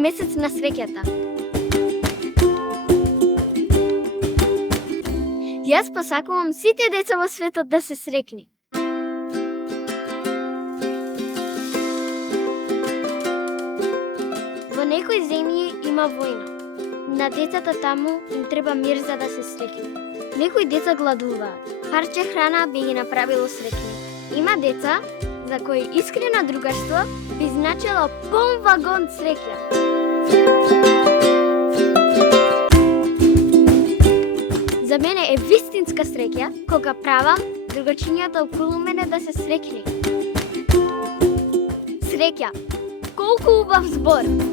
месец на среќата. Јас посакувам сите деца во светот да се среќни. Во некои земји има војна. На децата таму им треба мир за да се среќни. Некои деца гладуваат. Парче храна би ги направило среќни. Има деца за кои искрено другарство би значило полн вагон среќа. За мене е вистинска среќа кога правам другачињата околу мене да се среќни. Среќа, колку убав збор!